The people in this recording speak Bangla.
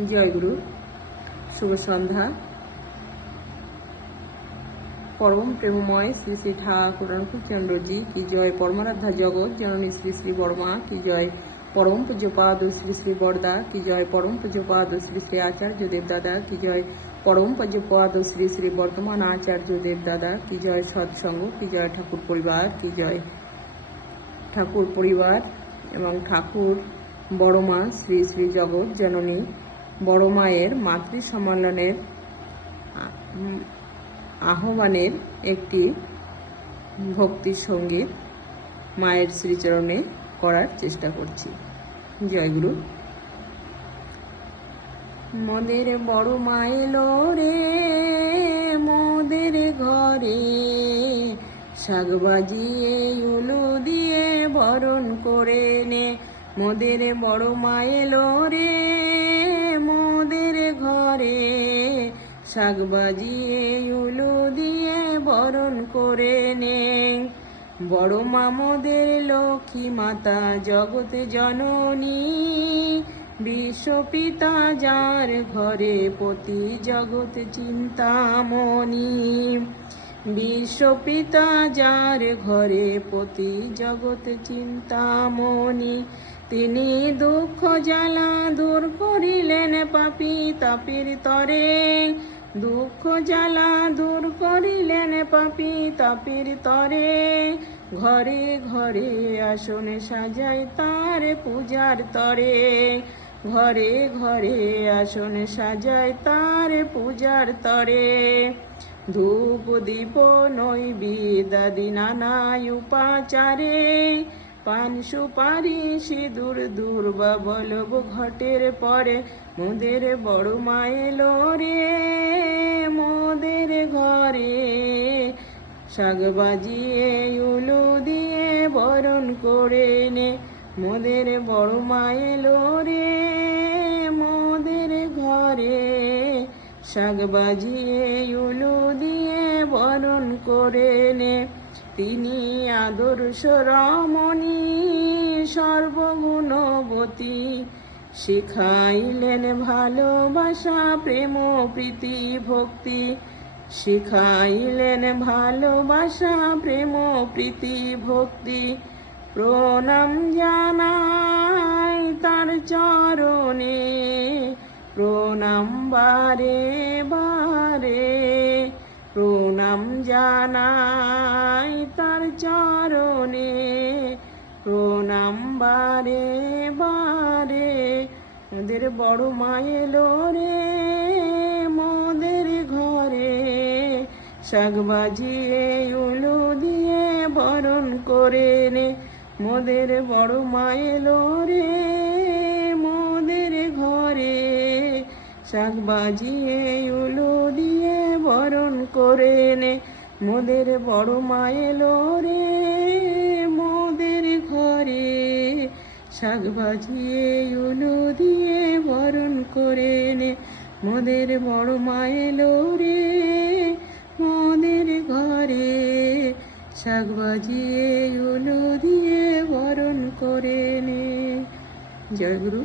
জয়গুরু, শুভ সন্ধ্যা। পরম প্রেমময় শ্রী শ্রী ঠাকুর অনুকূলচন্দ্রজি কি জয়। পরমারাধ্যা জগৎ জননী শ্রী শ্রী বর্মা কি জয়। পরম পূজ্যপাদ শ্রী শ্রী বরদা কি জয়। পরম পূজ্যপাদ শ্রী শ্রী আচার্য দেবদাদা কি জয়। পরম পূজ্যপাদ শ্রী শ্রী বর্তমান আচার্য দেবদাদা কি জয়। সৎসঙ্গ কি জয়। ঠাকুর পরিবার কি জয়। ঠাকুর পরিবার এবং ঠাকুর বড়মা শ্রী শ্রী জগৎ জননী বড় মায়ের মাতৃ সম্মেলনের আহ্বানের একটি ভক্তি সঙ্গীত মায়ের শ্রীচরণে করার চেষ্টা করছি। জয়গুরু। মোদের বড় মা এলো রে মোদের ঘরে, শাক বাজিয়ে উলু দিয়ে বরণ করে নে। মোদের বড় মা এলো রে মোদের ঘরে, শাক বাজিয়ে উলু দিয়ে বরণ করে নে। বড় মা মোদের লক্ষ্মী মাতা জগৎ জননী, বিশ্বপিতা যার ঘরে পতি জগৎ চিন্তামণি। বিশ্বপিতা যার ঘরে পতি জগৎ চিন্তামণি, তিনি দুঃখ জ্বালা দূর করিলেন পাপী তাপির তরে। দুঃখ জ্বালা দূর করিলেন পাপী তাপির তরে, ঘরে ঘরে আসন সাজাই তার পূজার তরে। ঘরে ঘরে আসন সাজায় তার পূজার তরে। ধূপ দীপ নৈবেদ্যাদি নানা উপাচারে, পান সুপারি সিঁদুর দুর্বা বলব ঘটের পরে। মোদের বড় মা এলো রে মোদের ঘরে, শাক বাজিয়ে উলু দিয়ে বরণ করে নে। মোদের বড় মা এলো রে মোদের ঘরে, শাক বাজিয়ে উলু দিয়ে বরণ করে নে। তিনি আদর্শ রমণী সর্বগুণবতী, শিখাইলেন ভালোবাসা প্রেম প্রীতি ভক্তি। শিখাইলেন ভালোবাসা প্রেম প্রীতি ভক্তি। প্রণাম জানাই তার চরণে, প্রণাম বারে বারে। প্রণাম জানাই তার চরণে, প্রণাম বারে বারে। মোদের বড় মা এলো রে মোদের ঘরে, শাক বাজিয়ে উলু দিয়ে বরণ করে নে। মোদের বড় মা এলো রে মোদের ঘরে, শাক বাজিয়ে উলু দিয়ে বরণ করে নে। মোদের বড় মা এলো রে মোদের ঘরে, শাক বাজিয়ে উলু দিয়ে বরণ করে নে। মোদের বড় মা এলো রে মোদের ঘরে, শাক বাজিয়ে উলু দিয়ে বরণ করে নে। জয় গুরু।